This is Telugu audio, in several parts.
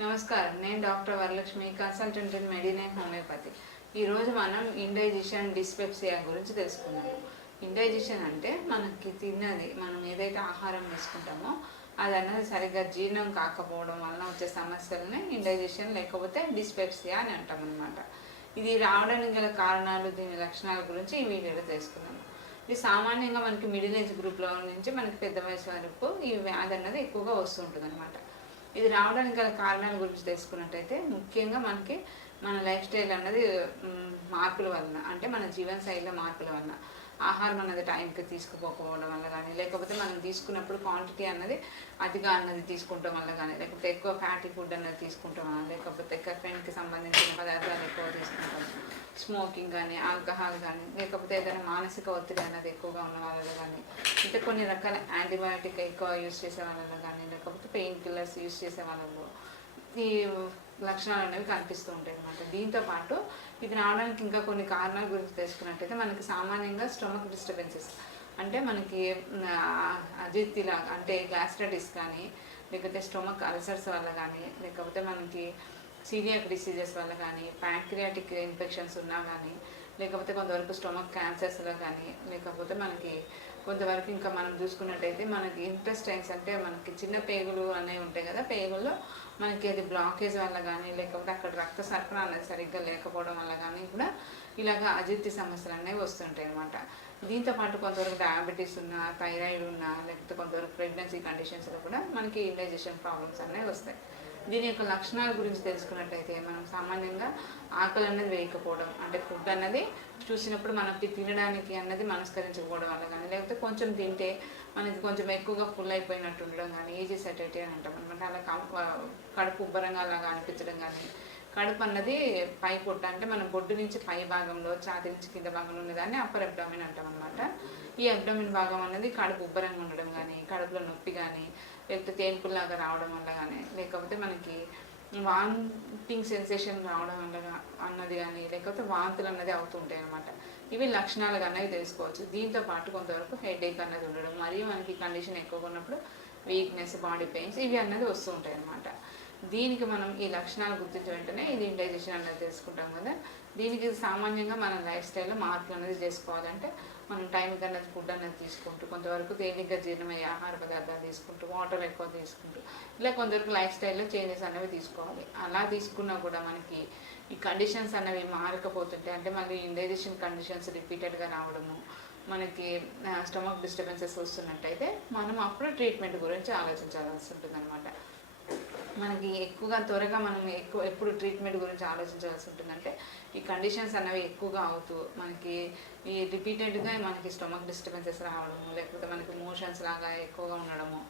నమస్కారం, నేను doctor Varalakshmi, consultant in Medinine homeopathy. ఈరోజు మనం ఇండైజెషన్, డిస్పెప్సియా గురించి తెలుసుకున్నాము. ఇండైజెషన్ అంటే మనకి తిన్నది, మనం ఏదైతే ఆహారం తీసుకుంటామో అది అన్నది సరిగ్గా జీర్ణం కాకపోవడం వలన వచ్చే సమస్యలని ఇండైజెషన్ లేకపోతే డిస్పెప్సియా అని అంటాం అనమాట. ఇది రావడానికి గల కారణాలు, దీని లక్షణాల గురించి ఈ వీడియోలో తెలుసుకున్నాము. ఇది సామాన్యంగా మనకి మిడిల్ ఏజ్ గ్రూప్లో నుంచి మనకి పెద్ద వయసు వరకు ఈ వ్యాధి అన్నది ఎక్కువగా వస్తుంటుంది అనమాట. ఇది రావడానికి గల కారణాల గురించి తెలుసుకున్నట్టయితే ముఖ్యంగా మనకి మన లైఫ్ స్టైల్ అన్నది మార్పుల వలన, అంటే మన జీవన శైలిలో మార్పుల వలన, ఆహారం అన్నది టైంకి తీసుకుపోకపోవడం వల్ల కానీ, లేకపోతే మనం తీసుకున్నప్పుడు క్వాంటిటీ అన్నది అతిగా అన్నది తీసుకుంటాం వల్ల కానీ, లేకపోతే ఎక్కువ ఫ్యాటీ ఫుడ్ అన్నది తీసుకుంటాం వల్ల, లేకపోతే కెఫెన్కి సంబంధించిన పదార్థాలు ఎక్కువ తీసుకుంటాం, స్మోకింగ్ కానీ, ఆల్కహాల్ కానీ, లేకపోతే ఏదైనా మానసిక ఒత్తిడి అన్నది ఎక్కువగా ఉన్న వాళ్ళలో కానీ, అంటే కొన్ని రకాల యాంటీబయాటిక్ ఎక్కువ యూజ్ చేసే వాళ్ళలో కానీ, లేకపోతే పెయిన్ కిల్లర్స్ యూజ్ చేసే వాళ్ళలో ఈ లక్షణాలు అనేవి కనిపిస్తూ ఉంటాయి అన్నమాట. దీంతోపాటు ఇది రావడానికి ఇంకా కొన్ని కారణాల గురించి తెలుసుకున్నట్టయితే మనకి సామాన్యంగా స్టమక్ డిస్టర్బెన్సెస్, అంటే మనకి అజీర్తిలాగా, అంటే గ్యాస్ట్రైటిస్ కానీ, లేకపోతే స్టమక్ అల్సర్స్ వల్ల కానీ, లేకపోతే మనకి సీలియాక్ డిసీజెస్ వల్ల కానీ, ప్యాంక్రియాటిక్ ఇన్ఫెక్షన్స్ ఉన్నా కానీ, లేకపోతే కొంతవరకు స్టమక్ క్యాన్సర్స్లో కానీ, లేకపోతే మనకి కొంతవరకు ఇంకా మనం చూసుకున్నట్టయితే మనకి ఇంటెస్టైన్స్, అంటే మనకి చిన్న పేగులు అనేవి ఉంటాయి కదా, పేగుల్లో మనకి అది బ్లాకేజ్ వల్ల కానీ, లేకపోతే అక్కడ రక్త సరఫరా అనేది సరిగ్గా లేకపోవడం వల్ల కానీ కూడా ఇలాగ అజీర్తి సమస్యలు అనేవి వస్తుంటాయి అన్నమాట. దీంతోపాటు కొంతవరకు డయాబెటీస్ ఉన్నా, థైరాయిడ్ ఉన్నా, లేకపోతే కొంతవరకు ప్రెగ్నెన్సీ కండిషన్స్లో కూడా మనకి ఇండైజెషన్ ప్రాబ్లమ్స్ అనేవి వస్తాయి. దీని యొక్క లక్షణాల గురించి తెలుసుకున్నట్టయితే మనం సామాన్యంగా ఆకలి అన్నది వేయకపోవడం, అంటే ఫుడ్ అన్నది చూసినప్పుడు మనకి తినడానికి అన్నది మనస్కరించకపోవడం వల్ల కానీ, లేకపోతే కొంచెం తింటే మనకి కొంచెం ఎక్కువగా ఫుల్ అయిపోయినట్టు ఉండడం కానీ, ఏజీ సెటైటీ అని అంటాం అనమాట. అలా కడుపు ఉబ్బరంగా అలాగా అనిపించడం కానీ, కడుపు అన్నది పై పొట్ట, అంటే మన బొడ్డు నుంచి పై భాగంలో, ఛాతీ నుంచి కింద భాగంలో ఉన్నదాన్ని అప్పర్ అబ్డామిన్ అంటాం అనమాట. ఈ అబ్డామిన్ భాగం అనేది కడుపు ఉబ్బరంగా ఉండడం కానీ, కడుపులో నొప్పి కానీ, లేకపోతే తేన్పుల్లాగా రావడం వల్ల కానీ, లేకపోతే మనకి వామిటింగ్ సెన్సేషన్ రావడం వల్ల అన్నది కానీ, లేకపోతే వాంతులు అన్నది అవుతుంటాయి అన్నమాట. ఇవి లక్షణాలుగా అనేవి తెలుసుకోవచ్చు. దీంతో పాటు కొంతవరకు హెడేక్ అన్నది ఉండడం, మరియు మనకి కండిషన్ ఎక్కువగా ఉన్నప్పుడు వీక్నెస్, బాడీ పెయిన్స్ ఇవి అన్నది వస్తూ ఉంటాయి అన్నమాట. దీనికి మనం ఈ లక్షణాలు గుర్తించిన వెంటనే ఇది ఇండైజెషన్ అన్నది తెలుసుకుంటాం కదా. దీనికి సామాన్యంగా మన లైఫ్ స్టైల్లో మార్పులు అనేది చేసుకోవాలంటే మనం టైంకి అన్నది ఫుడ్ అనేది తీసుకుంటూ, కొంతవరకు తేలిగ్గా జీర్ణమయ్యే ఆహార పదార్థాలు తీసుకుంటూ, వాటర్ ఎక్కువ తీసుకుంటూ, ఇలా కొంతవరకు లైఫ్ స్టైల్లో చేంజెస్ అనేవి తీసుకోవాలి. అలా తీసుకున్నా కూడా మనకి ఈ కండిషన్స్ అనేవి మారకపోతుంటే, అంటే మళ్ళీ ఇండైజెషన్ కండిషన్స్ రిపీటెడ్గా రావడము, మనకి స్టమక్ డిస్టర్బెన్సెస్ వస్తున్నట్టయితే మనం అప్పుడు ట్రీట్మెంట్ గురించి ఆలోచించాల్సి ఉంటుంది అనమాట. మనకి ఎక్కువగా త్వరగా మనం ఎప్పుడు ట్రీట్మెంట్ గురించి ఆలోచించాల్సి ఉంటుందంటే ఈ కండిషన్స్ అనేవి ఎక్కువగా అవుతూ మనకి ఈ రిపీటెడ్గా మనకి స్టమక్ డిస్టర్బెన్సెస్ రావడము, లేకపోతే మనకి మోషన్స్ లాగా ఎక్కువగా ఉండడము,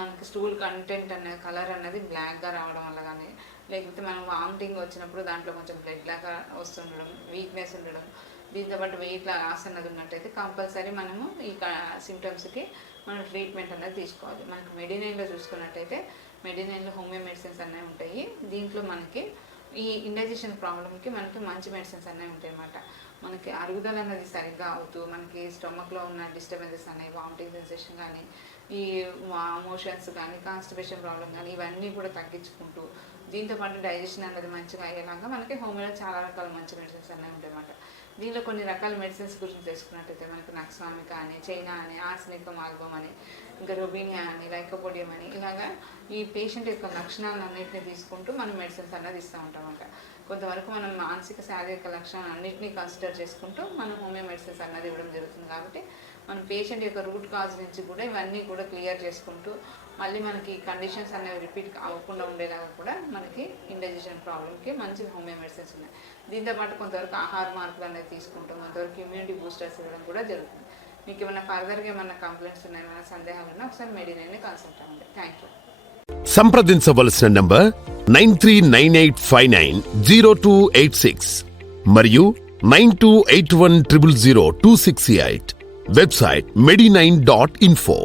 మనకి స్టూల్ కంటెంట్ అనేది కలర్ అనేది బ్లాక్గా రావడం వల్ల కానీ, లేకపోతే మనం వామిటింగ్ వచ్చినప్పుడు దాంట్లో కొంచెం బ్లడ్ లాగా వస్తుండడం, వీక్నెస్ ఉండడం, దీంతోపాటు వెయిట్ లాస్ అన్నది ఉన్నట్టయితే కంపల్సరీ మనము ఈ సిమ్టమ్స్కి మనం ట్రీట్మెంట్ అనేది తీసుకోవాలి. మనకి మెడినైన్లో చూసుకున్నట్టయితే మెడినైన్లో హోమియో మెడిసిన్స్ అనేవి ఉంటాయి. దీంట్లో మనకి ఈ ఇండైజెషన్ ప్రాబ్లమ్కి మనకి మంచి మెడిసిన్స్ అనేవి ఉంటాయి అన్నమాట. మనకి అరుగుదల అనేది సరిగ్గా అవుతూ, మనకి స్టమక్లో ఉన్న డిస్టర్బెన్సెస్ అనేవి, వామిటింగ్ సెన్సేషన్ కానీ, ఈ మోషన్స్ కానీ, కాన్స్టిపేషన్ ప్రాబ్లం కానీ, ఇవన్నీ కూడా తగ్గించుకుంటూ, దీంతోపాటు డైజెషన్ అనేది మంచిగా అయ్యేలాగా మనకి హోమియోలో చాలా రకాల మంచి మెడిసిన్స్ అనేవి ఉంటాయి అన్నమాట. దీనిలో కొన్ని రకాల మెడిసిన్స్ గురించి తెలుసుకున్నట్టయితే మనకి నక్స్వామిక అని, చైనా అని, ఆర్సెనికం ఆల్బమ్ అని, ఇంకా రొబీనియా అని, లైకోపోడియం అని, ఇలాగా ఈ పేషెంట్ యొక్క లక్షణాలను అన్నింటినీ తీసుకుంటూ మనం మెడిసిన్స్ అన్నది ఇస్తూ ఉంటాం అన్నమాట. కొంతవరకు మనం మానసిక, శారీరక లక్షణాలు అన్నింటినీ కన్సిడర్ చేసుకుంటూ మనం హోమియో మెడిసిన్స్ అన్నది ఇవ్వడం జరుగుతుంది. కాబట్టి మన పేషెంట్ యొక్క రూట్ కాజ్ నుంచి కూడా ఇవన్నీ కూడా క్లియర్ చేసుకుంటూ, మళ్ళీ మనకి కండిషన్స్ అనేవి రిపీట్ అవ్వకుండా ఉండేలాగా కూడా మనకి ఇండైజెషన్ ప్రాబ్లమ్కి మంచి హోమియో మెడిసిన్స్ ఉన్నాయి. దీంతోపాటు కొంతవరకు ఆహార మార్పులు అనేది తీసుకుంటాం, కొంతవరకు ఇమ్యూనిటీ బూస్టర్స్ ఇవ్వడం కూడా జరుగుతుంది. మీకు ఏమైనా ఫర్దర్గా ఏమైనా కంప్లైంట్స్ ఉన్నాయి, ఏమైనా సందేహాలు ఉన్నా ఒకసారి మెడినైన్ని కన్సల్ట్ అవ్వండి. Thank you. సంప్రదించవలసిన నంబర్ 9398590286 మరియు 9281000268. Website medinine.info.